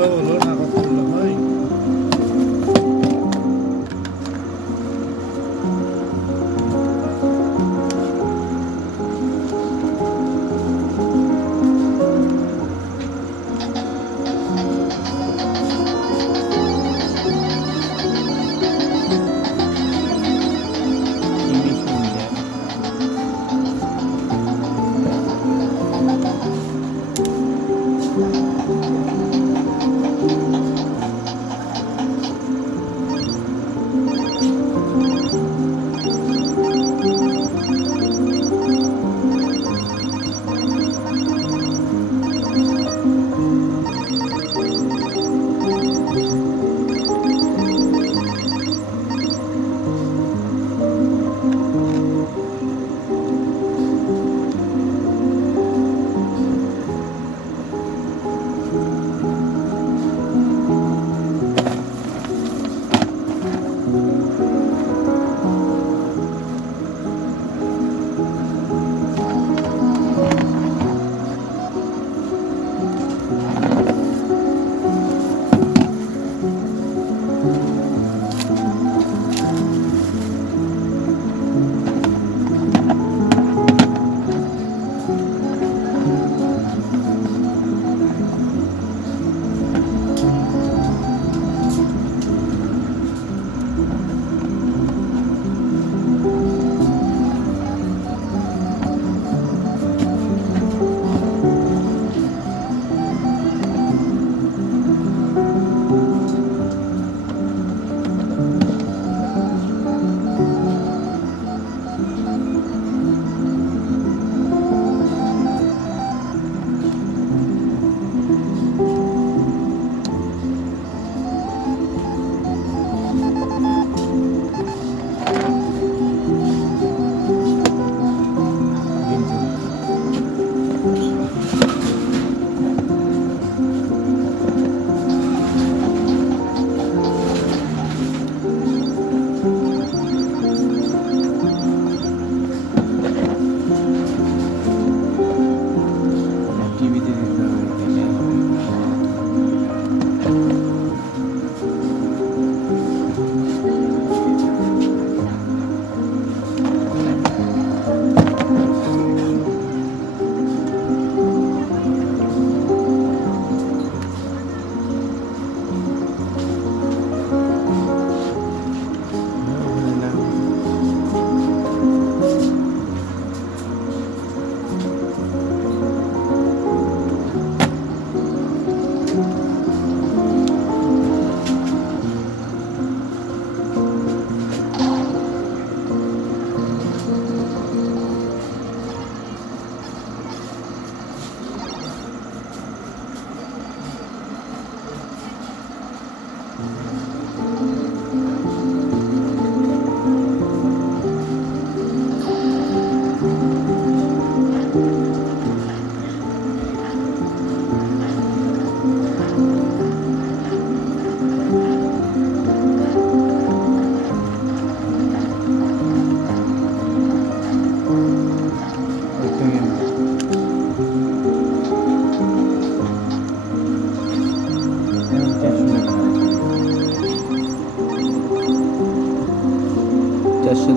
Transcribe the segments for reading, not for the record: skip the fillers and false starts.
হলো না কতগুলো হয়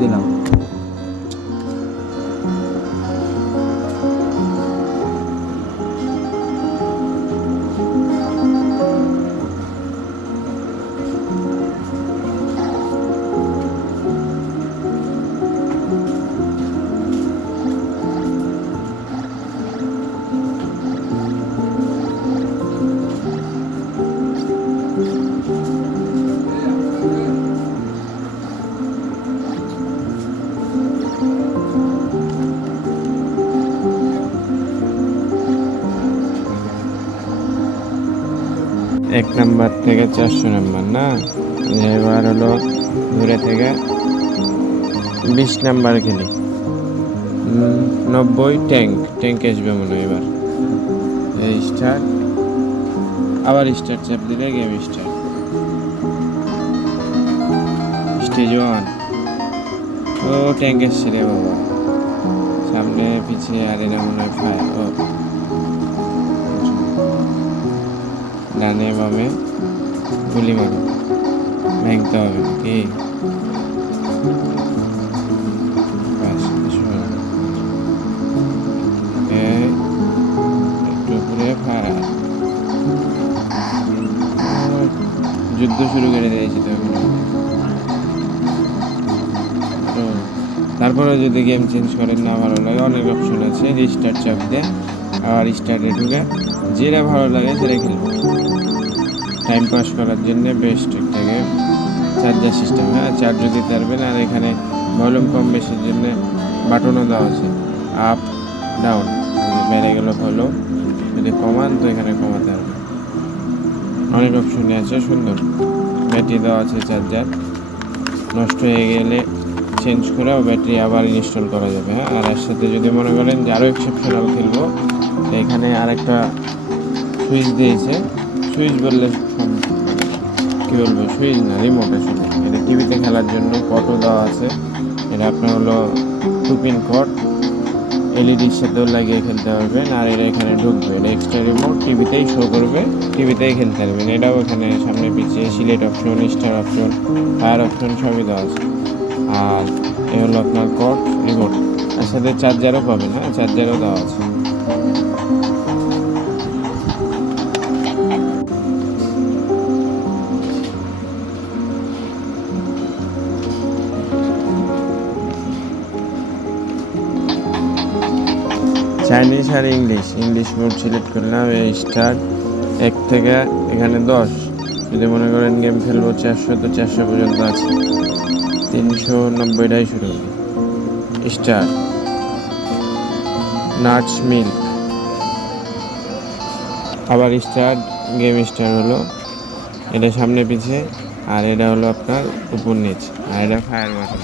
দিলাম। এক নাম্বার থেকে 400 নাম্বার না, এবার হলো দূরে থেকে 20 নাম্বার খেলি। 90 ট্যাঙ্ক আসবে মনে হয়। এবার এই স্টার্ট, আবার স্টার্ট চাপ দিলে গেম স্টার্ট। স্টেজ 1। ও ট্যাঙ্ক এসছে রে বাবা, সামনে পিছিয়ে আর এরা মনে হয় ফায়ার। ও ডানে বামে গুলি মারো, ভাঙতে হবে নাকি? বাস একটু উপরে ফায়ার, যুদ্ধ শুরু করে দিয়েছি তো এখন। তারপরে যদি গেম চেঞ্জ করেন না ভালো লাগে, অনেক অপশন আছে, রিস্টার্ট চাপ দিয়ে আবার স্টার্টে ঢুকে যেটা ভালো লাগে সেটা খেলবো। টাইম পাস করার জন্য বেস্ট একটা গেম। চার্জার সিস্টেম, হ্যাঁ চার্জও দিতে পারবেন। আর এখানে ভলিউম কম বেশির জন্য বাটনও দেওয়া আছে, আপ ডাউন, বেড়ে গেল ভলিউম, যদি কমান তো এখানে কমাতে হবে। অনেক অপশনই আছে, সুন্দর। ব্যাটারি দেওয়া আছে, চার্জার নষ্ট হয়ে গেলে চেঞ্জ করেও ব্যাটারি আবার ইনস্টল করা যাবে। হ্যাঁ, আর এর সাথে যদি মনে করেন যে আরও এক্সেপশনাল খেলবো, তো এখানে আরেকটা সুইচ দিয়েছে। সুইচ বললে কী বলবো, সুইচ না, রিমোট আসলে। এটা টিভিতে খেলার জন্য কটও দেওয়া আছে। এটা আপনার হলো 2 পিন কট, এলইডির সাথেও লাগিয়ে খেলতে পারবেন। আর এটা এখানে ঢুকবে, এটা এক্সট্রা রিমোট, টিভিতেই শো করবে, টিভিতেই খেলতে পারবেন। এটাও এখানে সামনে পিছিয়ে Sylhet option, star option, fire option সবই দেওয়া আছে। আর এ হলো আপনার কট, রিমোট, এর সাথে চার্জারও পাবেন। হ্যাঁ, চার্জারও দেওয়া আছে। চাইনিজ আর ইংলিশ মোড সিলেক্ট করলাম। এই স্টার্ট 1 থেকে এখানে 10, যদি মনে করেন গেম খেলবো 400 তো 400 পর্যন্ত আছে, 390টাই শুরু হবে। স্টার্ট, নাটস মিল্ক, আবার স্টার্ট, গেম স্টার্ট হলো। এটা সামনে পিছে, আর এটা হলো আপনার উপর নিচ, আর এটা ফায়ার বাটন।